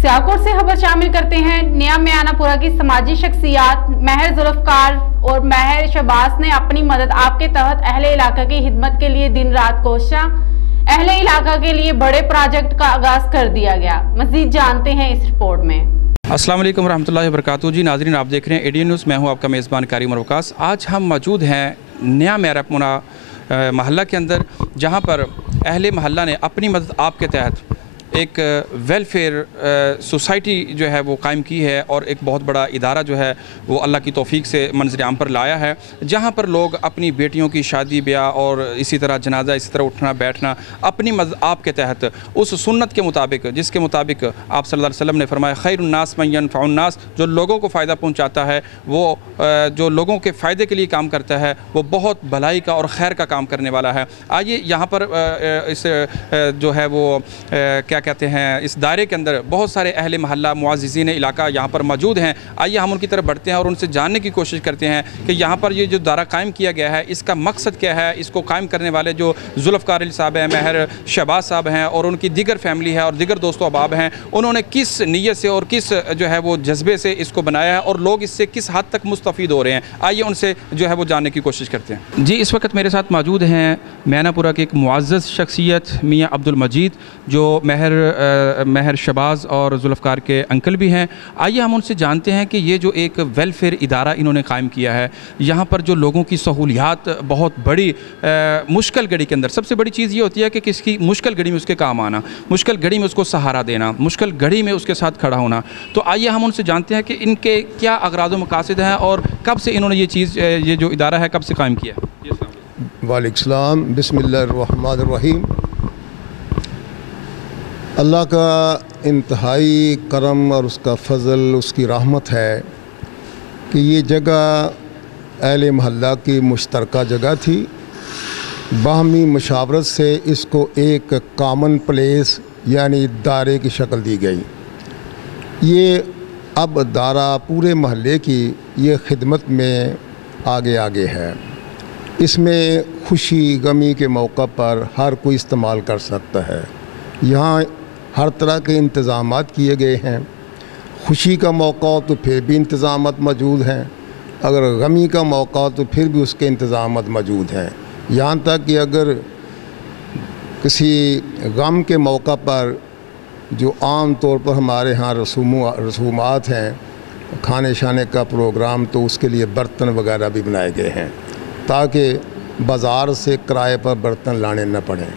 सियालकोट से खबर शामिल करते हैं। नया मियानापुरा की समाजी शख्सियात महर जुल्फकार और महर शहबाज ने अपनी मदद आपके तहत अहले इलाका की खिदमत के लिए दिन रात कोशिश। अहले इलाका के लिए बड़े प्रोजेक्ट का आगाज कर दिया गया। मज़ीद जानते हैं इस रिपोर्ट में। अस्सलाम वालेकुम रहमतुल्लाहि व बरकातुहू। जी नाज़रीन, आप देख रहे हैं एडीएन न्यूज़। मैं हूं आपका मेज़बान कारी उमर वकास। आज हम मौजूद हैं नया मियानापुरा महल्ला के अंदर, जहां पर अहले महल्ला ने अपनी मदद आपके तहत एक वेलफेयर सोसाइटी जो है वो कायम की है और एक बहुत बड़ा इदारा जो है वो अल्लाह की तौफीक से मंज़िल आम पर लाया है, जहाँ पर लोग अपनी बेटियों की शादी ब्याह और इसी तरह जनाजा, इसी तरह उठना बैठना अपनी मदद आपके तहत उस सुन्नत के मुताबिक, जिसके मुताबिक आप सल्लल्लाहु अलैहि वसल्लम ने फरमाया खैरुन्नास मन यनफ़उन्नास, जो लोगों को फ़ायदा पहुँचाता है, वो जो लोगों के फ़ायदे के लिए काम करता है, वो बहुत भलाई का और खैर का काम करने वाला है। आइए यहाँ पर इस जो है वो क्या कहते हैं, इस दायरे के अंदर बहुत सारे अहले महल्ला मुआज़िज़ीन इलाका यहाँ पर मौजूद हैं। आइए हम उनकी तरफ बढ़ते हैं और उनसे जानने की कोशिश करते हैं कि यहाँ पर ये जो दायरा कायम किया गया है, इसका मकसद क्या है। इसको कायम करने वाले जो जुल्फ़कार साहब हैं, महर शहबाज साहब हैं और उनकी दीगर फैमिली है और दीगर दोस्तों अहबाब हैं, उन्होंने किस नीयत से और किस जो है वो जज्बे से इसको बनाया है और लोग इससे किस हद तक मुस्तफ़ीद हो रहे हैं। आइए उनसे जो है वो जानने की कोशिश करते हैं। जी, इस वक्त मेरे साथ मौजूद हैं मियानापुरा के एक मुअज़्ज़ज़ शख्सियत मियाँ अब्दुल मजीद, जो महर शहबाज और जुल्फ़कार के अंकल भी हैं। आइए हम उनसे जानते हैं कि ये जो एक वेलफेयर इदारा इन्होंने कायम किया है, यहाँ पर जो लोगों की सहूलियात बहुत बड़ी मुश्किल घड़ी के अंदर, सबसे बड़ी चीज़ ये होती है कि किसकी मुश्किल घड़ी में उसके काम आना, मुश्किल घड़ी में उसको सहारा देना, मुश्किल घड़ी में उसके साथ खड़ा होना। तो आइए हम उनसे जानते हैं कि इनके क्या अगराद व मकासद हैं और कब से इन्होंने ये चीज़, ये जो इदारा है, कब से कायम किया है। वालेकुम सलाम, बिस्मिल्लाहिर्रहमानिर्रहीम। अल्लाह का इंतहाई करम और उसका फ़ज़ल, उसकी रहमत है कि ये जगह अहले महल्ला की मुश्तरका जगह थी। बाहमी मुशावरत से इसको एक कॉमन प्लेस यानी दायरे की शक्ल दी गई। ये अब दायरा पूरे महल्ले की ये खिदमत में आगे है। इसमें खुशी गमी के मौका पर हर कोई इस्तेमाल कर सकता है। यहाँ हर तरह के इंतज़ामात किए गए हैं। खुशी का मौका हो तो फिर भी इंतज़ामात मौजूद हैं, अगर गमी का मौका हो तो फिर भी उसके इंतज़ामात मौजूद हैं। यहाँ तक कि अगर किसी गम के मौका पर जो आम तौर पर हमारे यहाँ रसूमात हैं, खाने शाने का प्रोग्राम, तो उसके लिए बर्तन वगैरह भी बनाए गए हैं ताकि बाज़ार से किराए पर बर्तन लाने न पड़ें।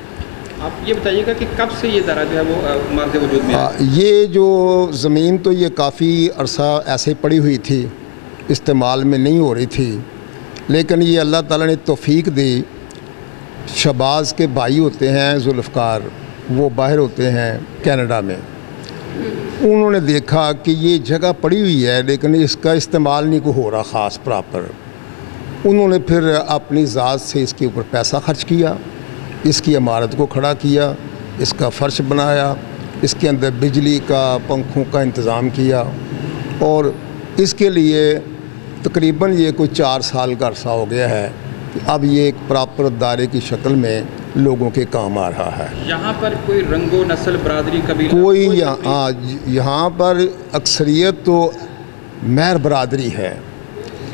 आप ये बताइएगा कि कब से ये दायरा जो है वो मार्ग वजूद में है? ये जो ज़मीन तो ये काफ़ी अरसा ऐसे पड़ी हुई थी, इस्तेमाल में नहीं हो रही थी, लेकिन ये अल्लाह ताला ने तौफीक दी। शहबाज के भाई होते हैं जुल्फ़कार, वो बाहर होते हैं कनाडा में। उन्होंने देखा कि ये जगह पड़ी हुई है लेकिन इसका इस्तेमाल नहीं को हो रहा ख़ास प्रॉपर। उन्होंने फिर अपनी ज़ात से इसके ऊपर पैसा खर्च किया, इसकी इमारत को खड़ा किया, इसका फ़र्श बनाया, इसके अंदर बिजली का, पंखों का इंतज़ाम किया और इसके लिए तकरीबन ये कोई 4 साल का अरसा हो गया है। अब ये एक प्रॉपर दायरे की शक्ल में लोगों के काम आ रहा है। यहाँ पर कोई रंगो नस्ल बरादरी कबीला कोई यहाँ पर अक्सरियत तो महर बरादरी है,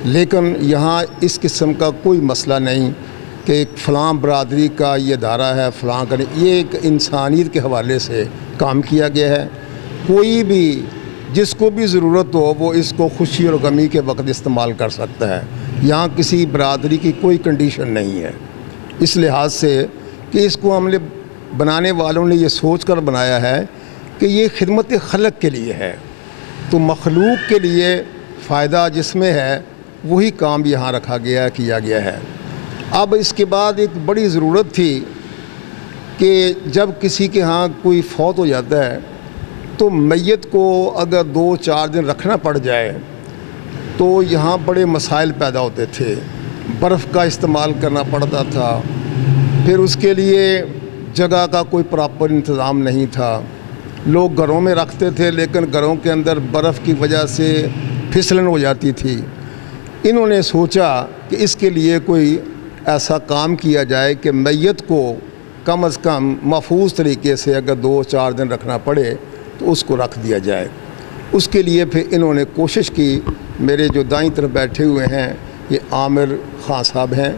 लेकिन यहाँ इस किस्म का कोई मसला नहीं कि एक फ़लाँ बरादरी का ये दायरा है, फ़लाँ का नहीं। ये एक इंसानियत के हवाले से काम किया गया है। कोई भी जिसको भी ज़रूरत हो वो इसको खुशी और गमी के वक्त इस्तेमाल कर सकता है। यहाँ किसी बरादरी की कोई कंडीशन नहीं है। इस लिहाज से कि इसको हमने बनाने वालों ने ये सोच कर बनाया है कि ये खिदमत खलक के लिए है, तो मखलूक के लिए फ़ायदा जिसमें है वही काम यहाँ रखा गया, किया गया है। अब इसके बाद एक बड़ी ज़रूरत थी कि जब किसी के यहाँ कोई फौत हो जाता है तो मैयत को अगर 2-4 दिन रखना पड़ जाए तो यहाँ बड़े मसाइल पैदा होते थे। बर्फ़ का इस्तेमाल करना पड़ता था, फिर उसके लिए जगह का कोई प्रॉपर इंतज़ाम नहीं था। लोग घरों में रखते थे लेकिन घरों के अंदर बर्फ़ की वजह से फिसलन हो जाती थी। इन्होंने सोचा कि इसके लिए कोई ऐसा काम किया जाए कि मैयत को कम अज़ कम महफूज तरीके से अगर 2-4 दिन रखना पड़े تو اس کو رکھ دیا جائے۔ اس کے لیے پھر انہوں نے کوشش کی، میرے جو دائیں طرف بیٹھے ہوئے ہیں یہ عامر خان صاحب ہیں،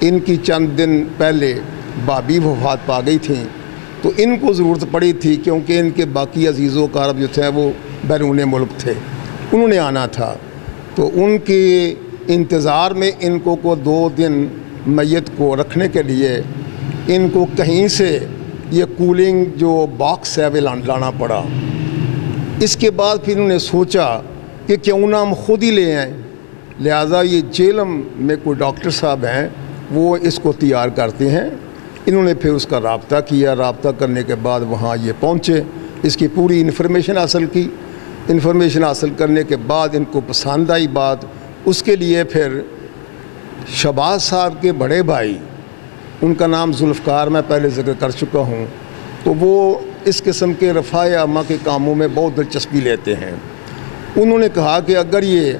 ان کی چند دن پہلے بابی وفات پا گئی تھیں، تو ان کو ضرورت پڑی تھی کیونکہ ان کے باقی عزیز و اقارب جو تھے وہ بیرون ملک تھے، انہوں نے آنا تھا، تو ان کے انتظار میں ان کو 2 دن میت کو رکھنے کے لیے ان کو کہیں سے یہ کولنگ جو باکس ہے وہ لانا پڑا۔ اس کے بعد پھر انہوں نے سوچا کہ کیوں نہ ہم خود ہی لے آئیں، لہٰذا یہ جیلم میں کوئی ڈاکٹر صاحب ہیں وہ اس کو تیار کرتے ہیں۔ انہوں نے پھر اس کا رابطہ کیا، رابطہ کرنے کے بعد وہاں یہ پہنچے، اس کی پوری انفارمیشن حاصل کی، انفارمیشن حاصل کرنے کے بعد ان کو پسند آئی بات، اس کے لیے پھر شہباز صاحب کے بڑے بھائی، ان کا نام ذوالفقار میں پہلے ذکر کر چکا ہوں، تو وہ اس قسم کے رفاع عامہ کے کاموں میں بہت دلچسپی لیتے ہیں۔ انہوں نے کہا کہ اگر یہ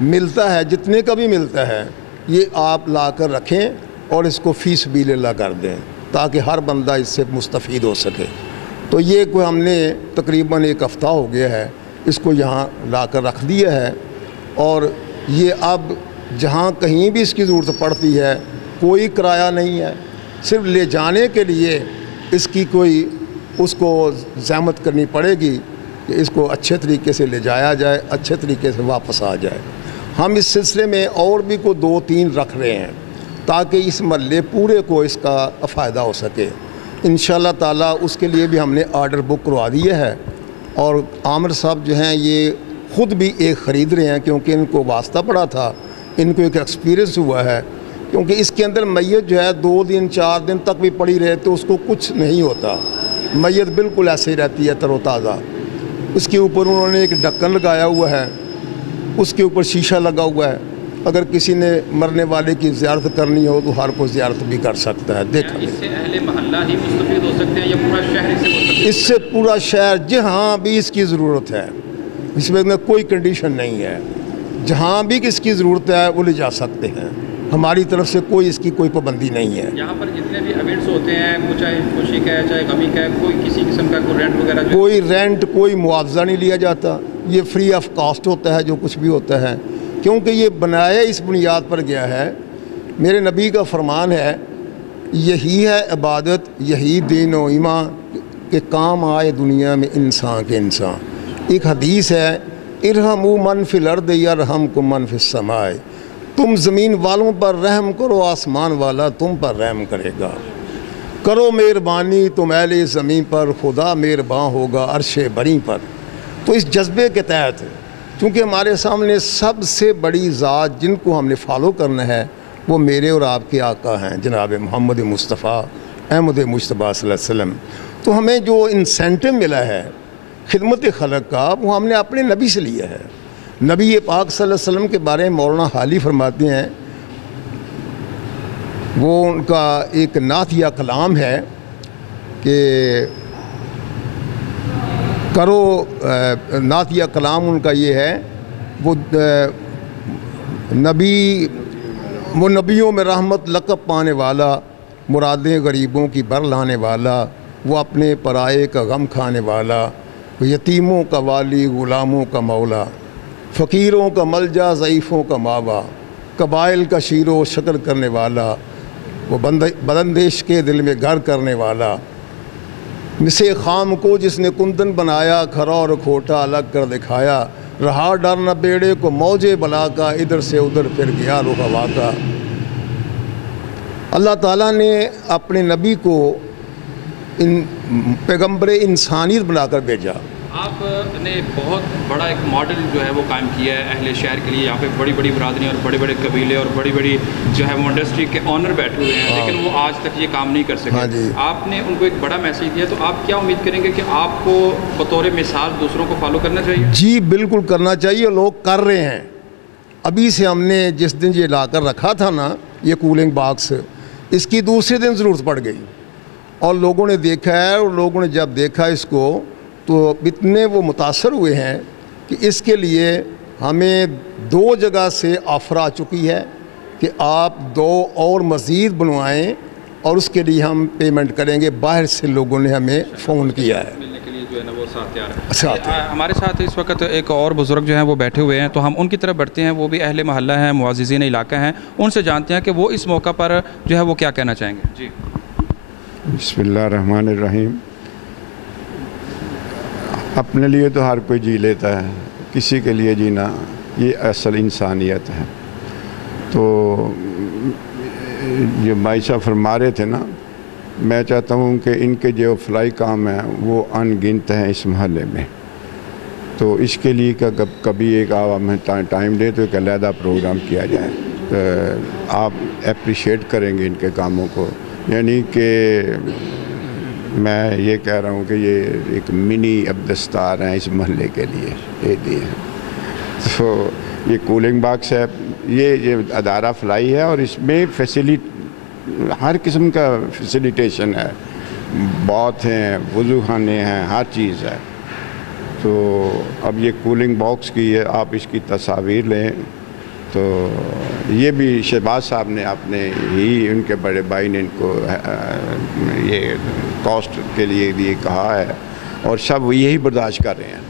ملتا ہے، جتنے کا بھی ملتا ہے، یہ آپ لا کر رکھیں اور اس کو فی سبیل اللہ کر دیں تاکہ ہر بندہ اس سے مستفید ہو سکے۔ تو یہ کوئی ہم نے تقریباً 1 ہفتہ ہو گیا ہے اس کو یہاں لا کر رکھ دیا ہے، اور یہ اب جہاں کہیں بھی اس کی ضرورت پڑتی ہے کوئی کرایہ نہیں ہے، صرف لے جانے کے لیے اس کی کوئی اس کو زحمت کرنی پڑے گی کہ اس کو اچھے طریقے سے لے جایا جائے، اچھے طریقے سے واپس آ جائے۔ ہم اس سلسلے میں اور بھی 2-3 رکھ رہے ہیں تاکہ اس محلے پورے کو اس کا فائدہ ہو سکے۔ انشاءاللہ تعالیٰ اس کے لیے بھی ہم نے آرڈر بک کروا دیا ہے، اور عامر صاحب جو ہیں یہ خود بھی ایک خرید رہے ہیں کیونکہ ان کو واسطہ پڑا تھا، ان کو ایک ایکسپیرینس ہوا ہے، کیونکہ اس کے اندر میت جو ہے 2 دن 4 دن تک بھی پڑی رہے تو اس کو کچھ نہیں ہوتا، میت بالکل ایسے ہی رہتی ہے تر و تازہ۔ اس کے اوپر انہوں نے ایک ڈھکن لگایا ہوا ہے، اس کے اوپر شیشہ لگا ہوا ہے، اگر کسی نے مرنے والے کی زیارت کرنی ہو تو ہر کوئی زیارت بھی کر سکتا ہے۔ دیکھا اس سے اہل محلہ ہی مستفید ہو سکتے ہیں یا پورا شہر اس سے مستفید؟ اس سے پورا شہر جہاں بھی اس کی ضرورت ہے، اس میں کوئی کنڈیشن نہیں ہے، جہاں بھی کس کی ضرورت ہے وہ لے جا سکتے ہیں، ہماری طرف سے کوئی اس کی کوئی پابندی نہیں ہے۔ یہاں پر جتنے بھی ایونٹس ہوتے ہیں، چاہے خوشی کا ہے چاہے غمی کا ہے، کوئی کسی قسم کا کوئی رینٹ وغیرہ کوئی رینٹ کوئی معاوضہ نہیں لیا جاتا، یہ فری آف کاسٹ ہوتا ہے جو کچھ بھی ہوتا ہے، کیونکہ یہ بنایا اس بنیاد پر گیا ہے، میرے نبی کا فرمان ہے یہی ہے عبادت، یہی دین و ایمان کہ کام آئے دنیا میں انسان کے انسان۔ ایک حدیث ہے ارحموا من فی الارض یرحمکم من فی السماء، تم زمین والوں پر رحم کرو آسمان والا تم پر رحم کرے گا، کرو مہربانی تم اہل زمین پر خدا مہرباں ہوگا عرش بری پر۔ تو اس جذبے کے تحت چونکہ ہمارے سامنے سب سے بڑی ذات جن کو ہم نے فالو کرنا ہے وہ میرے اور آپ کے آقا ہیں جناب محمد مصطفیٰ احمد مجتبیٰ صلی اللہ علیہ وسلم، تو ہمیں جو انسینٹو ملا ہے خدمت خلق کا وہ ہم نے اپنے نبی سے لیا ہے۔ نبی پاک صلی اللہ علیہ وسلم کے بارے میں مولانا حالی فرماتے ہیں، وہ ان کا ایک نعتیہ کلام ہے کہ کرو، نعتیہ کلام ان کا یہ ہے، وہ نبیوں میں رحمت لقب پانے والا، مرادیں غریبوں کی بر لانے والا، وہ اپنے پرائے کا غم کھانے والا، وہ یتیموں کا والی غلاموں کا مولا، فقیروں کا ملجا ضعیفوں کا ماوا، قبائل کا شیر و شکر کرنے والا، وہ بداندیش کے دل میں گھر کرنے والا، مسے خام کو جس نے کندن بنایا، کھرا اور کھوٹا الگ کر دکھایا، رہا ڈر نہ بیڑے کو موجے بلا کا، ادھر سے ادھر پھر گیا رخ ہوا کا۔ اللہ تعالیٰ نے اپنے نبی کو پیغمبر انسانیت بنا کر بھیجا۔ آپ نے بہت بڑا ایک ماڈل جو ہے وہ قائم کیا ہے اہل شہر کے لیے، یہاں پہ بڑی بڑی برادریاں اور بڑے بڑے قبیلے اور بڑی بڑی جو ہے وہ انڈسٹری کے آنر بیٹھے ہوئے ہیں، لیکن وہ آج تک یہ کام نہیں کر سکے۔ آپ نے ان کو ایک بڑا میسیج دیا، تو آپ کیا امید کریں گے کہ آپ کو بطور مثال دوسروں کو فالو کرنا چاہیے؟ جی بالکل کرنا چاہیے، لوگ کر رہے ہیں۔ ابھی سے ہم نے جس دن یہ لا کر رکھا تھا نا یہ کولنگ باکس، اس کی دوسرے دن ضرورت پڑ گئی اور لوگوں نے دیکھا ہے، اور لوگوں نے جب دیکھا اس کو تو اتنے وہ متاثر ہوئے ہیں کہ اس کے لیے ہمیں 2 جگہ سے آفر آ چکی ہے کہ آپ 2 اور مزید بنوائیں اور اس کے لیے ہم پیمنٹ کریں گے۔ باہر سے لوگوں نے ہمیں فون کیا ہے۔ जो है ना वो साथ तैयार है। साथ है। हमारे साथ इस वक्त एक और बुज़ुर्ग जो हैं वो बैठे हुए हैं, तो हम उनकी तरफ बढ़ते हैं। वो भी अहले महल्ला हैं, मुअज़्ज़िज़ीन इलाका हैं, उनसे जानते हैं कि वो इस मौका पर जो है वो क्या कहना चाहेंगे। जी बिस्मिल्लाहिर्रहमानिर्रहीम। अपने लिए तो हर कोई जी लेता है, किसी के लिए जीना ये असल इंसानियत है। तो जो भाई साहब फरमा रहे थे ना, मैं चाहता हूँ कि इनके जो फलाई काम हैं वो अनगिनत हैं इस महल्ले में। तो इसके लिए कभी एक आप हमें टाइम दे तो एक अलहदा प्रोग्राम किया जाए, तो आप अप्रिशिएट करेंगे इनके कामों को। यानी कि मैं ये कह रहा हूँ कि ये एक मिनी अब्दस्तार हैं इस महल्ले के लिए। तो ये कूलिंग बॉक्स है, ये अदारा फलाई है और इसमें हर किस्म का फैसिलिटेशन है, बाथ हैं, वज़ू खाने हैं, हर चीज़ है। तो अब ये कूलिंग बॉक्स की है, आप इसकी तस्वीर लें तो ये भी शहबाज साहब ने अपने ही उनके बड़े भाई ने इनको ये कॉस्ट के लिए भी कहा है और सब यही बर्दाश्त कर रहे हैं।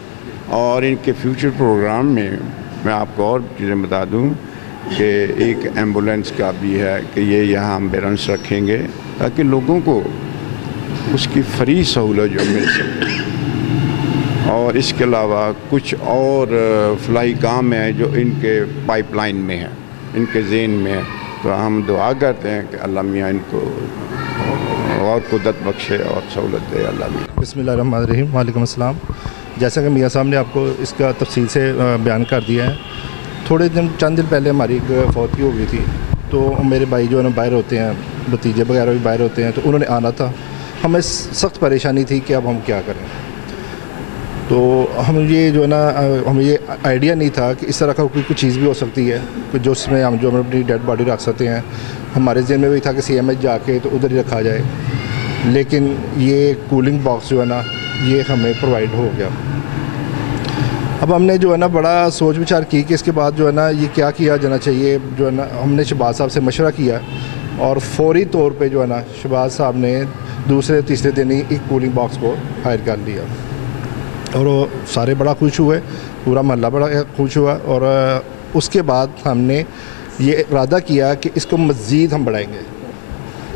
और इनके फ्यूचर प्रोग्राम में मैं आपको और चीज़ें बता दूं कि एक एम्बुलेंस का भी है कि ये यहाँ एम्बुलेंस रखेंगे ताकि लोगों को उसकी फ्री सहूलत जो मिल सके। और इसके अलावा कुछ और फलाई काम है जो इनके पाइपलाइन में है, इनके ज़हन में है। तो हम दुआ करते हैं कि अल्लाह मियाँ इनको और कुदरत बख्शे और सहूलत दे। अल्लाह मियाँ। बिस्मिल्लाहिर्रहमानिर्रहीम। वालेकुम अस्सलाम। जैसा कि मियाँ साहब ने आपको इसका तफसील से बयान कर दिया है, चंद दिन पहले हमारी एक फौतगी हो गई थी। तो मेरे भाई जो है ना बाहर होते हैं, भतीजे वगैरह भी बाहर होते हैं, तो उन्होंने आना था। हमें सख्त परेशानी थी कि अब हम क्या करें। तो हम ये जो है ना, हमें ये आइडिया नहीं था कि इस तरह का कोई चीज़ भी हो सकती है कि जो उसमें हम अपनी डेड बॉडी रख सकते हैं। हमारे ज़हन में भी था कि CMH जाके तो उधर ही रखा जाए, लेकिन ये कूलिंग बॉक्स जो है ना ये हमें प्रोवाइड हो गया। अब हमने जो है ना बड़ा सोच विचार की कि इसके बाद जो है ना ये क्या किया जाना चाहिए। जो है ना हमने शहबाज साहब से मशवरा किया और फौरी तौर पे जो है ना शहबाज साहब ने दूसरे तीसरे दिन ही एक कूलिंग बॉक्स को हायर कर लिया और वो सारे बड़ा खुश हुए, पूरा मोहल्ला बड़ा खुश हुआ। और उसके बाद हमने ये इरादा किया कि इसको मज़ीद हम बढ़ाएंगे।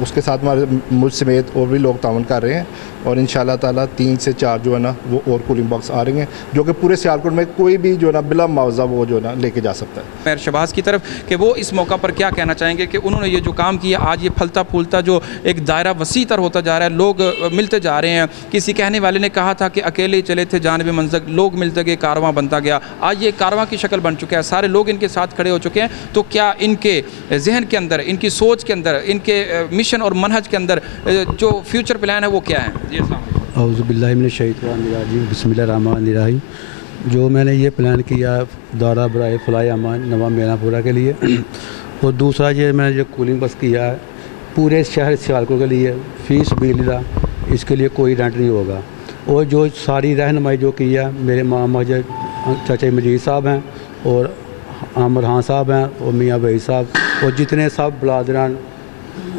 उसके साथ हमारे मुझ समेत और भी लोग तावन कर रहे हैं और इंशाअल्लाह ताला 3 से 4 जो है ना वो और कूलिंग बॉक्स आ रहे हैं, जो कि पूरे सियालकोट में कोई भी जो है ना बिला मुआवजा वो जो है ना लेके जा सकता है। मैं शहबाज की तरफ कि वो इस मौका पर क्या कहना चाहेंगे कि उन्होंने ये जो काम किया, आज ये फलता फूलता जो एक दायरा वसी तर होता जा रहा है, लोग मिलते जा रहे हैं। किसी कहने वाले ने कहा था कि अकेले चले थे जानब मंज़र, लोग मिलते गए, कारवां बनता गया। आज ये कारवां की शक्ल बन चुका है, सारे लोग इनके साथ खड़े हो चुके हैं। तो क्या इनके जहन के अंदर, इनकी सोच के अंदर, इनके मिशन और मनहज के अंदर जो फ्यूचर प्लान है वो क्या है? जी औज़ु बिल्लाहि मिनश शैतानिर बिस्मिल्लाहिर्रहमानिर्रहीम। जो मैंने ये प्लान किया दारा बराए फलाह अमान नवा मेनापुरा के लिए, और दूसरा ये मैंने जो कूलिंग बस किया है पूरे शहर सियालकोट के लिए, फ़ीस बिजली इसके लिए कोई रेंट नहीं होगा। और जो सारी रहनुमाई जो की है मेरे मामा जो चाचा मजीद साहब हैं और आमर खान साहब हैं और मियाँ भाई साहब और जितने सब बलादरान,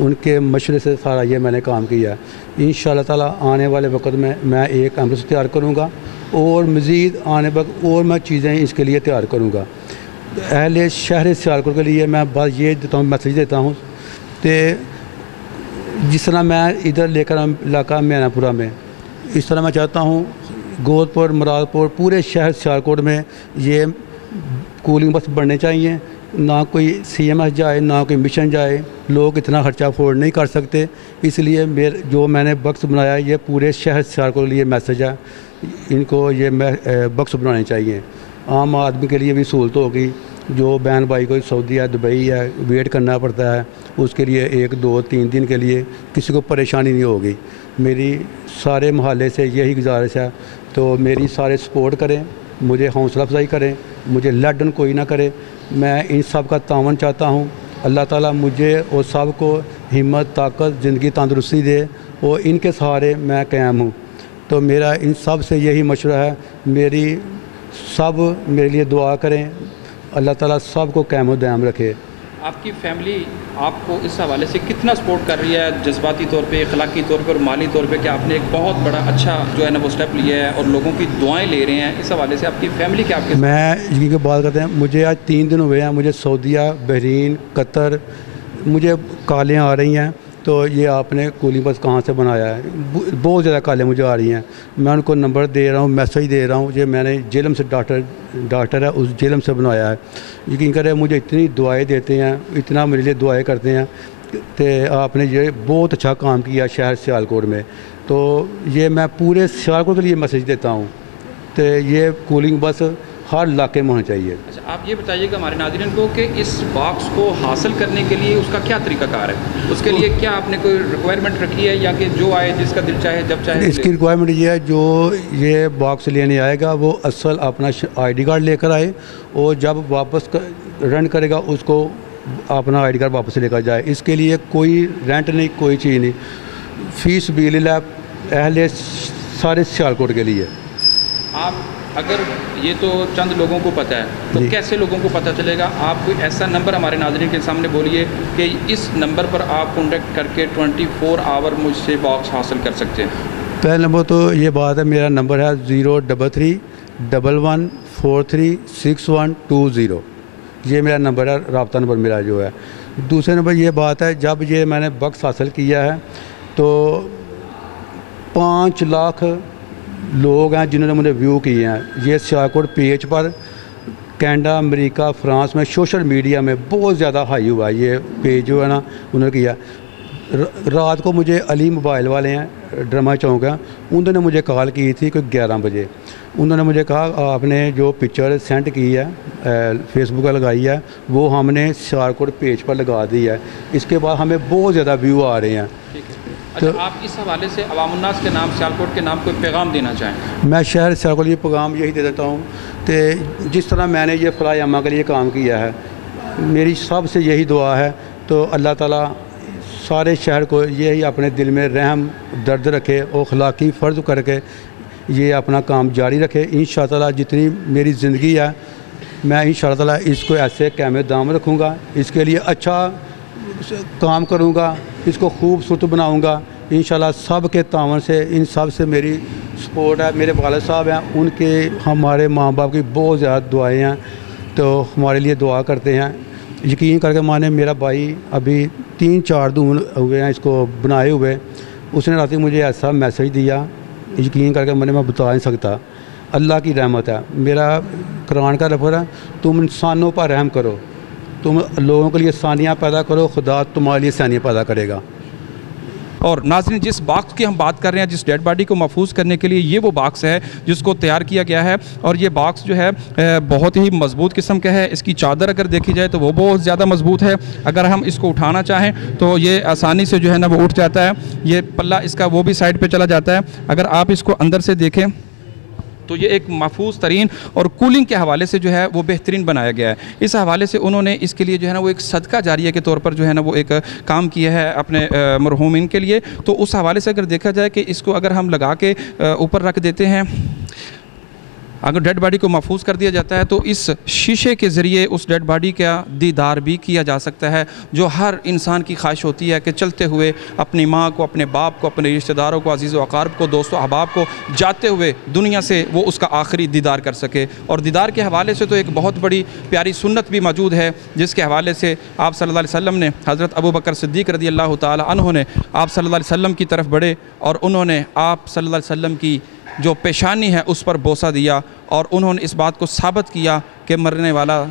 उनके मशवरे से सारा ये मैंने काम किया है। इंशाअल्लाह ताला आने वाले वक्त में मैं एक एम्बुलेंस तैयार करूँगा और मज़ीद आने वक्त और मैं चीज़ें इसके लिए तैयार करूँगा। अहले शहर सियालकोट के लिए मैं बस ये देता हूँ, मैसेज देता हूँ कि जिस तरह मैं इधर लेकर इलाका मैनापुरा में, इस तरह मैं चाहता हूँ गोदपुर, मुरादपुर, पूरे शहर सियालकोट में ये कूलिंग बस बढ़ने चाहिए। ना कोई CMS जाए, ना कोई मिशन जाए, लोग इतना खर्चा अफोर्ड नहीं कर सकते। इसलिए जो मैंने बक्स बनाया ये पूरे शहर सियालकोट के लिए मैसेज है, इनको ये बक्स बनाने चाहिए। आम आदमी के लिए भी सहूलत होगी, जो बहन भाई को सऊदी है, दुबई है, वेट करना पड़ता है, उसके लिए 1, 2, 3 दिन के लिए किसी को परेशानी नहीं होगी। मेरी सारे मोहल्ले से यही गुजारिश है, तो मेरी सारे सपोर्ट करें, मुझे हौसला अफजाई करें, मुझे लड़न कोई ना करे। मैं इन सब का तावन चाहता हूँ। अल्लाह ताला मुझे और सब को हिम्मत, ताकत, ज़िंदगी, तंदुरुस्ती दे और इनके सहारे मैं कायम हूँ। तो मेरा इन सब से यही मशवरा है, सब मेरे लिए दुआ करें, अल्लाह ताला सब को कायम दायम रखे। آپ کی فیملی آپ کو اس حوالے سے کتنا سپورٹ کر رہی ہے جذباتی طور پہ، اخلاقی طور پہ اور مالی طور پہ، کہ آپ نے ایک بہت بڑا اچھا جو ہے نا وہ اسٹیپ لیا ہے اور لوگوں کی دعائیں لے رہے ہیں، اس حوالے سے آپ کی فیملی کیا آپ کے؟ میں جن کی بات کرتے ہیں، مجھے آج 3 دن ہوئے ہیں، مجھے سعودیہ، بحرین، قطر مجھے کالیں آ رہی ہیں، تو یہ آپ نے کولنگ بس کہاں سے بنایا ہے؟ بہت زیادہ کالیں مجھے آ رہی ہیں، میں ان کو نمبر دے رہا ہوں، میسیج دے رہا ہوں، یہ میں نے جیلم سے ڈاکٹر ہے اس جیلم سے بنایا ہے، یقین کرے مجھے اتنی دعائیں دیتے ہیں، اتنا میرے لیے دعائیں کرتے ہیں کہ آپ نے یہ بہت اچھا کام کیا شہر سیالکوٹ میں، تو یہ میں پورے سیالکوٹ کے لیے میسیج دیتا ہوں کہ یہ کولنگ بس ہر علاقے میں ہونا چاہیے۔ اچھا، آپ یہ بتائیے گا ہمارے ناظرین کو کہ اس باکس کو حاصل کرنے کے لیے اس کا کیا طریقہ کار ہے؟ اس کے لیے کیا آپ نے کوئی ریکوائرمنٹ رکھی ہے، یا کہ جو آئے جس کا دل چاہے جب چاہے؟ اس کی ریکوائرمنٹ یہ ہے، جو یہ باکس لینے آئے گا وہ اصل اپنا ID کارڈ لے کر آئے، اور جب واپس رینٹ کرے گا اس کو اپنا ID کارڈ واپس لے کر جائے۔ اس کے لیے کوئی رینٹ نہیں، کوئی چیز نہیں، فیس بل ہے اہل سارے سیالکوٹ کے لیے۔ آپ اگر یہ تو چند لوگوں کو پتہ ہے تو کیسے لوگوں کو پتہ چلے گا؟ آپ کوئی ایسا نمبر ہمارے ناظرین کے سامنے بولیے کہ اس نمبر پر آپ کانٹیکٹ کر کے 24 آور مجھ سے باکس حاصل کر سکتے ہیں۔ پہلا نمبر تو یہ بات ہے، میرا نمبر ہے 03311436120، یہ میرا نمبر ہے، رابطہ نمبر میرا جو ہے۔ دوسرے نمبر یہ بات ہے، جب یہ میں نے باکس حاصل کیا ہے تو 5 لاکھ لوگ ہیں جنہوں نے مجھے ویو کیے ہیں، یہ سیالکوٹ پیج پر، کینیڈا، امریکہ، فرانس میں، سوشل میڈیا میں بہت زیادہ ہائی ہوا ہے یہ پیج جو ہے نا، انہوں نے کیا۔ رات کو مجھے علی موبائل والے ہیں، ڈرامہ چوک ہیں، انہوں نے مجھے کال کی تھی کہ 11 بجے، انہوں نے مجھے کہا آپ نے جو پکچر سینڈ کی ہے فیس بک پر لگائی ہے وہ ہم نے سیالکوٹ پیج پر لگا دی ہے، اس کے بعد ہمیں بہت زیادہ ویو آ رہے ہیں۔ اچھا، آپ اس حوالے سے عوام الناس کے نام، سیالکوٹ کے نام کوئی پیغام دینا چاہیں؟ میں شہر سیالکوٹ کے لیے پیغام یہی دے دیتا ہوں کہ جس طرح میں نے یہ فلاح عامہ کے لیے کام کیا ہے، میری سب سے یہی دعا ہے، تو اللہ تعالیٰ سارے شہر کو یہی اپنے دل میں رحم درد رکھے اور اخلاقی فرض کر کے یہ اپنا کام جاری رکھے۔ انشاءاللہ جتنی میری زندگی ہے میں انشاءاللہ اس کو ایسے قائم دام رکھوں گا، اس کے لیے اچھا کام کروں گا، اس کو خوبصورت بناؤں گا انشاءاللہ۔ سب کے تعاون سے، ان سب سے میری سپورٹ ہے، میرے والد صاحب ہیں، ان کے، ہمارے ماں باپ کی بہت زیادہ دعائیں ہیں، تو ہمارے لیے دعا کرتے ہیں۔ یقین کر کے مانے، میرا بھائی ابھی 3-4 دن ہوئے ہیں اس کو بنائے ہوئے، اس نے رات مجھے ایسا میسیج دیا، یقین کر کے میں بتا نہیں سکتا، اللہ کی رحمت ہے۔ میرا قرآن کا لفظ ہے، تم انسانوں پر رحم کرو، تم لوگوں کے لیے ثانیہ پیدا کرو، خدا تمہارے لیے ثانیہ پیدا کرے گا۔ اور ناظرین، جس باکس کی ہم بات کر رہے ہیں، جس ڈیڈ باڈی کو محفوظ کرنے کے لیے، یہ وہ باکس ہے جس کو تیار کیا گیا ہے، اور یہ باکس جو ہے بہت ہی مضبوط قسم کا ہے۔ اس کی چادر اگر دیکھی جائے تو وہ بہت زیادہ مضبوط ہے، اگر ہم اس کو اٹھانا چاہیں تو یہ آسانی سے جو ہے نا وہ اٹھ جاتا ہے، یہ پلہ اس کا وہ بھی سائڈ پہ چلا جاتا ہے۔ اگر آپ اس کو اندر سے دیکھیں تو یہ ایک محفوظ ترین اور کولنگ کے حوالے سے جو ہے وہ بہترین بنایا گیا ہے۔ اس حوالے سے انہوں نے اس کے لیے جو ہے نا وہ ایک صدقہ جاریہ کے طور پر جو ہے نا وہ ایک کام کیا ہے اپنے مرحومین کے لیے۔ تو اس حوالے سے اگر دیکھا جائے کہ اس کو اگر ہم لگا کے اوپر رکھ دیتے ہیں، اگر ڈیڈ باڈی کو محفوظ کر دیا جاتا ہے تو اس شیشے کے ذریعے اس ڈیڈ باڈی کا دیدار بھی کیا جا سکتا ہے، جو ہر انسان کی خواہش ہوتی ہے کہ چلتے ہوئے اپنی ماں کو، اپنے باپ کو، اپنے رشتہ داروں کو، عزیز و اقارب کو، دوست و احباب کو جاتے ہوئے دنیا سے وہ اس کا آخری دیدار کر سکے۔ اور دیدار کے حوالے سے تو ایک بہت بڑی پیاری سنت بھی موجود ہے، جس کے حوالے سے آپ صلی اللہ علیہ وسلم نے، حضرت ابوبکر صدیق رضی اللہ تعالی عنہ نے آپ صلی اللہ علیہ وسلم کی طرف بڑھے، اور انہوں نے آپ صلی اللہ علیہ وسلم کی جو پیشانی ہے اس پر بوسہ دیا، اور انہوں نے اس بات کو ثابت کیا کہ مرنے والا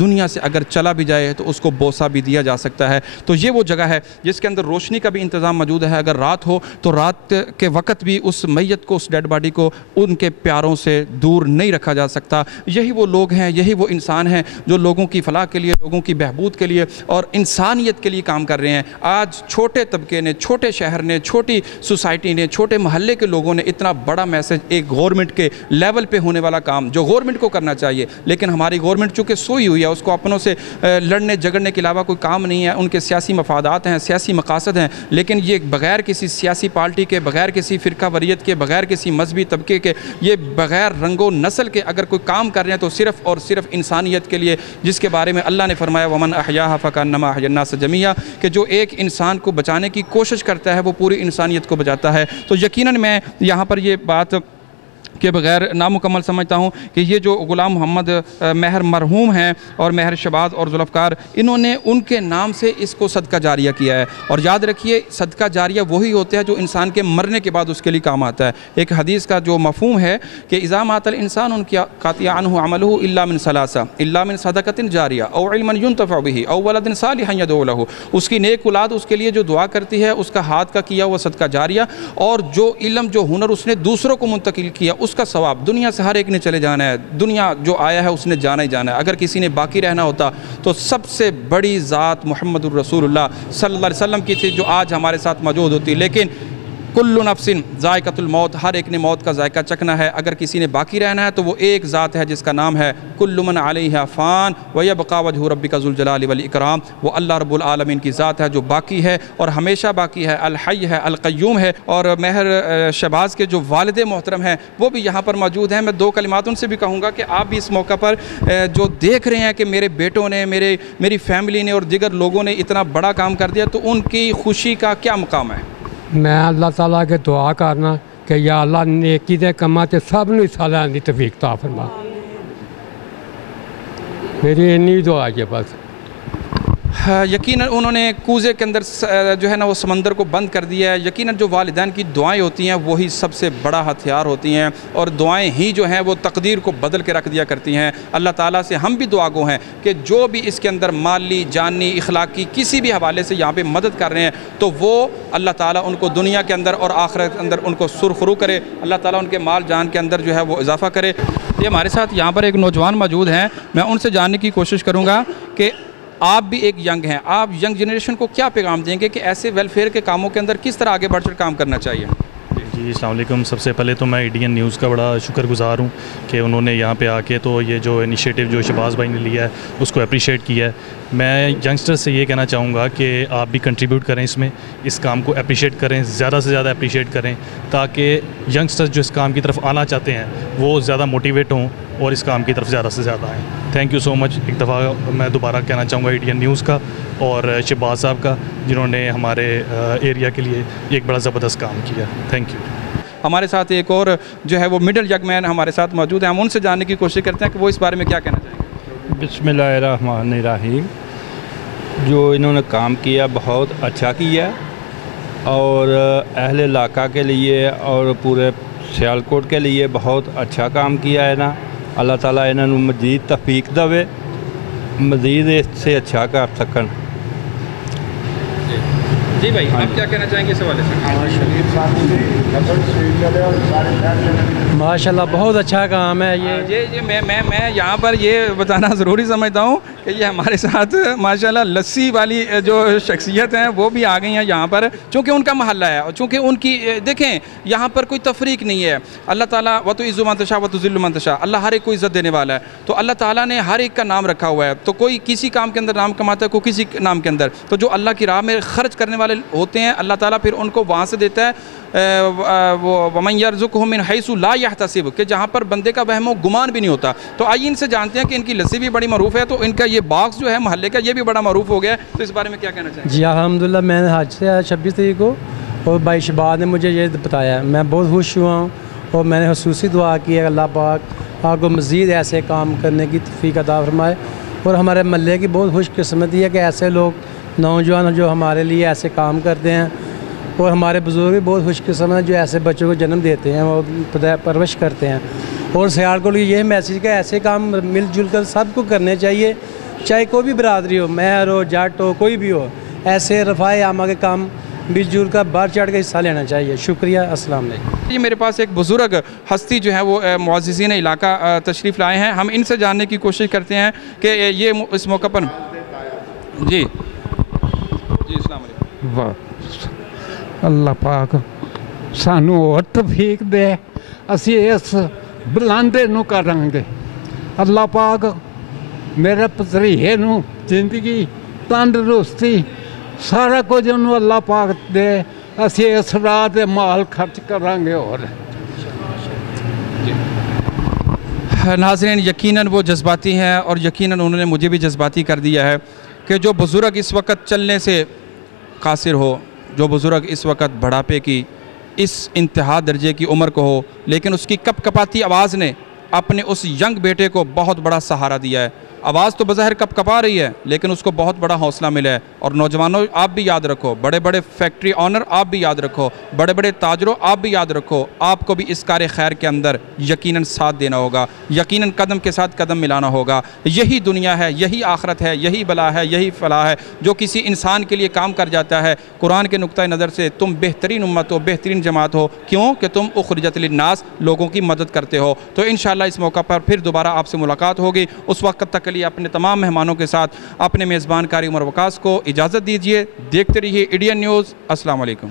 دنیا سے اگر چلا بھی جائے تو اس کو بوسہ بھی دیا جا سکتا ہے۔ تو یہ وہ جگہ ہے جس کے اندر روشنی کا بھی انتظام موجود ہے، اگر رات ہو تو رات کے وقت بھی اس میت کو، اس ڈیڈ باڈی کو ان کے پیاروں سے دور نہیں رکھا جا سکتا۔ یہی وہ لوگ ہیں، یہی وہ انسان ہیں جو لوگوں کی فلاح کے لیے، لوگوں کی بہبود کے لیے اور انسانیت کے لیے کام کر رہے ہیں۔ آج چھوٹے طبقے نے، چھوٹے شہر نے، چھوٹی سوسائٹی نے، چھوٹے محلے کے لوگوں نے اتنا بڑا میسج، ایک گورنمنٹ کے لیول پہ ہونے والا کام جو گورنمنٹ کو کرنا چاہیے، لیکن ہماری گورنمنٹ چونکہ سوئی ہوئی हुई है, उसको अपनों से लड़ने झगड़ने के अलावा कोई काम नहीं है। उनके सियासी मफादात हैं, सियासी मकासद हैं, लेकिन ये बग़ैर किसी सियासी पार्टी के, बग़ैर किसी फ़िरका वरीयत के, बग़ैर किसी मजहबी तबके के, ये बग़ैर रंगो नस्ल के अगर कोई काम कर रहे हैं तो सिर्फ़ और सिर्फ इंसानियत के लिए, जिसके बारे में अल्लाह ने फरमाया वमन अहयाहा फकन्नमा अहयन्नास जमीआ, कि जो एक इंसान को बचाने की कोशिश करता है वो पूरी इंसानियत को बचाता है। तो यकीनन मैं यहाँ पर ये बात के बगैर नामुकम्मल समझता हूँ कि ये जो ग़ुलाम मोहम्मद महर मरहूम हैं और महर शहबाज और ज़ुल्फ़कार, इन्होंने उनके नाम से इसको सदका जारिया किया है। और याद रखिए सदका जारिया वही होता है जो इंसान के मरने के बाद उसके लिए काम आता है। एक हदीस का जो मफ़हूम है कि इज़ा मातल इंसान उनकी कातियानहु अमलहु इल्ला मिन सलासा इल्ला मिन सदक़तिन जारिया औ इल्मन युंतफ़अ बिही औ वलदिन सालिहन यदउ लहु, उसकी नेक औलाद उसके लिए जो दुआ करती है, उसका हाथ का किया हुआ सदका जारिया, और जो इल्म जो हुनर उसने दूसरों को मुंतकिल किया उसका सवाब। दुनिया से हर एक ने चले जाना है, दुनिया जो आया है उसने जाना ही जाना है। अगर किसी ने बाकी रहना होता तो सबसे बड़ी ज़ात मुहम्मदुर रसूलुल्लाह सल्लल्लाहु अलैहि वसल्लम की थी, जो आज हमारे साथ मौजूद होती। लेकिन कुल्लु नफ्सिन ज़ायक़तुल मौत, हर एक ने मौत का जायका चखना है। अगर किसी ने बाकी रहना है तो वो एक ज़ात है जिसका नाम है कुल्लु मन अलैहा फ़ान व यबक़ा वजहु रब्बिका ज़ुल जलाली वल इकराम। वो अल्लाह रब्बुल आलमीन की ज़ात है जो बाकी है और हमेशा बाकी है, अल हय्य है, अल क़य्यूम है। और महर शहबाज के जो वालिद मोहतरम हैं वो भी यहाँ पर मौजूद हैं। मैं दो कलिमात उनसे भी कहूँगा कि आप भी इस मौका पर जो देख रहे हैं कि मेरे बेटों ने, मेरी फैमिली ने और दीगर लोगों ने इतना बड़ा काम कर दिया, तो उनकी खुशी का क्या मुकाम है? मैं अल्लाह ताला के दुआ करना कि या अल्लाह नेकी दे कम्मां ते सब नूं हिस्सा लैण दी तौफीक अता फरमा। मेरी इन्नी दुआ है बस। यकीनन उन्होंने कूज़े के अंदर जो है ना वो समंदर को बंद कर दिया है। यकीनन जो वालिदैन की दुआएं होती हैं वही सबसे बड़ा हथियार होती हैं, और दुआएं ही जो हैं वो तकदीर को बदल के रख दिया करती हैं। अल्लाह ताला से हम भी दुआगो हैं कि जो भी इसके अंदर माली, जानी, इखलाकी किसी भी हवाले से यहाँ पे मदद कर रहे हैं तो वो अल्लाह ताला उनको दुनिया के अंदर और आखिरत के अंदर उनको सुरखरू करे। अल्लाह ताला उनके माल जान के अंदर जो है वो इजाफ़ा करे। ये हमारे साथ यहाँ पर एक नौजवान मौजूद हैं, मैं उनसे जानने की कोशिश करूँगा कि आप भी एक यंग हैं, आप यंग जनरेशन को क्या पैगाम देंगे कि ऐसे वेलफेयर के कामों के अंदर किस तरह आगे बढ़कर काम करना चाहिए? जी अस्सलाम वालेकुम। सबसे पहले तो मैं एडीएन न्यूज़ का बड़ा शुक्रगुज़ार हूँ कि उन्होंने यहाँ पे आके तो ये जो इनिशिएटिव जो शहबाज भाई ने लिया है उसको अप्रिशिएट किया है। मैं यंगस्टर्स से ये कहना चाहूँगा कि आप भी कंट्रीब्यूट करें इसमें, इस काम को अप्रिशिएट करें, ज़्यादा से ज़्यादा अप्रिशिएट करें, ताकि यंगस्टर्स जो इस काम की तरफ आना चाहते हैं वो ज़्यादा मोटिवेट हों और इस काम की तरफ ज़्यादा से ज़्यादा आएँ। Thank you so much. एक दफ़ा मैं दोबारा कहना चाहूँगा एडीएन न्यूज़ का और शहबाज साहब का, जिन्होंने हमारे एरिया के लिए एक बड़ा ज़बरदस्त काम किया। Thank you. हमारे साथ एक और जो है वो मिडल यंग मैन हमारे साथ मौजूद हैं, हम उनसे जानने की कोशिश करते हैं कि वो इस बारे में क्या कहना चाहेंगे। बिस्मिल्लाहिर्रहमानिर्रहीम। जो इन्होंने काम किया बहुत अच्छा किया, और अहले इलाका के लिए और पूरे सियालकोट के लिए बहुत अच्छा काम किया है ना। अल्लाह ताला इन्होंने मज़ीद तौफीक देवे, मज़ीद इससे अच्छा कर सकन। जी भाई, आप क्या कहना चाहेंगे इस हवाले से? माशाल्लाह बहुत अच्छा काम है ये मैं यहाँ पर ये बताना ज़रूरी समझता हूँ कि ये हमारे साथ माशाल्लाह लस्सी वाली जो शख्सियत हैं वो भी आ गई हैं यहाँ पर, चूँकि उनका महल्ला है और चूँकि उनकी देखें यहाँ पर कोई तफरीक नहीं है। अल्लाह ताला व तो इज़्ज़ु मन तशा व तुज़िल्लु मन तशा, अल्लाह हर एक को इज़्ज़त देने वाला है। तो अल्लाह ताला ने हर एक का नाम रखा हुआ है, तो कोई किसी काम के अंदर नाम कमाता है, कोई किसी नाम के अंदर। तो जो अल्लाह की राह में खर्च करने वाले होते हैं अल्लाह ताला फिर उनको वहाँ से देता है वो वमन यरज़ुक़हु मिन हैसु ला यहतसिब, कि जहाँ पर बंदे का वहम गुमान भी नहीं होता। तो आइए इनसे जानते हैं कि इनकी लस्सी भी बड़ी मरूफ़ है, तो इनका ये बॉक्स जो है महल्ले का ये भी बड़ा मरूफ़ हो गया है, तो इस बारे में क्या कहना चाहिए? जी अल्हम्दुलिल्लाह, मैंने हज से आया 26 तारीख को और भाई शहबाज ने मुझे ये बताया, मैं बहुत खुश हुआ हूँ और मैंने खुसूसी दुआ की है अल्लाह पाक आपको मज़ीद ऐसे काम करने की तौफीक अता फरमाए। और हमारे महल्ले की बहुत खुशकिस्मती है कि ऐसे लोग नौजवान जो हमारे लिए ऐसे काम करते हैं, और हमारे बुज़ुर्ग भी बहुत खुशकिस्मत हैं जो ऐसे बच्चों को जन्म देते हैं और परवरिश करते हैं। और सियालकोट को ये मैसेज का ऐसे काम मिलजुल कर सबको करने चाहिए, चाहे कोई भी बरादरी हो, महर हो, जाट हो, कोई भी हो, ऐसे रफ़ाए आमा के काम मिलजुल कर बढ़ चढ़ कर हिस्सा लेना चाहिए। शुक्रिया, अस्सलाम वालेकुम। ये मेरे पास एक बुज़ुर्ग हस्ती जो है वो मुअज़्ज़िज़ीन इलाका तशरीफ़ लाए हैं, हम इनसे जानने की कोशिश करते हैं कि ये इस मौका पर जी अस्सलाम वालेकुम। वाह, अल्लाह पाक सानू और तौफीक दे, असी इस बुलंदे नू करांगे। अल्लाह पाक मेरे भतरीए नूं जिंदगी तंदरुस्ती सारा कुछ उन्होंने अल्लाह पाक दे, असीं इस राह ते माल खर्च करांगे। और नाज़रीन, यकीनन वो जज्बाती हैं और यकीनन उन्होंने मुझे भी जज्बाती कर दिया है कि जो बुज़ुर्ग इस वक्त चलने से कासिर हो, जो बुज़ुर्ग इस वक्त बुढ़ापे की इस इंतहा दर्जे की उम्र को हो, लेकिन उसकी कपकपाती आवाज़ ने अपने उस यंग बेटे को बहुत बड़ा सहारा दिया है। आवाज़ तो बज़ाहिर कपकपा रही है, लेकिन उसको बहुत बड़ा हौसला मिला है। और नौजवानों, आप भी याद रखो, बड़े बड़े फैक्ट्री ऑनर आप भी याद रखो, बड़े बड़े ताजरों आप भी याद रखो, आपको भी इस कार खैर के अंदर यकीनन साथ देना होगा, यकीनन कदम के साथ कदम मिलाना होगा। यही दुनिया है, यही आखरत है, यही भला है, यही फलाह है जो किसी इंसान के लिए काम कर जाता है। कुरान के नुक्ता नज़र से तुम बेहतरीन उम्मत हो, बेहतरीन जमात हो। क्यों? कि तुम उखरिजत लिन्नास, लोगों की मदद करते हो। तो इंशाअल्लाह इस मौका पर फिर दोबारा आपसे मुलाकात होगी। उस वक्त तक के लिए अपने तमाम मेहमानों के साथ अपने मेज़बान कारी उमर वकास को इजाज़त दीजिए। देखते रहिए ADN न्यूज़। अस्सलाम वालेकुम।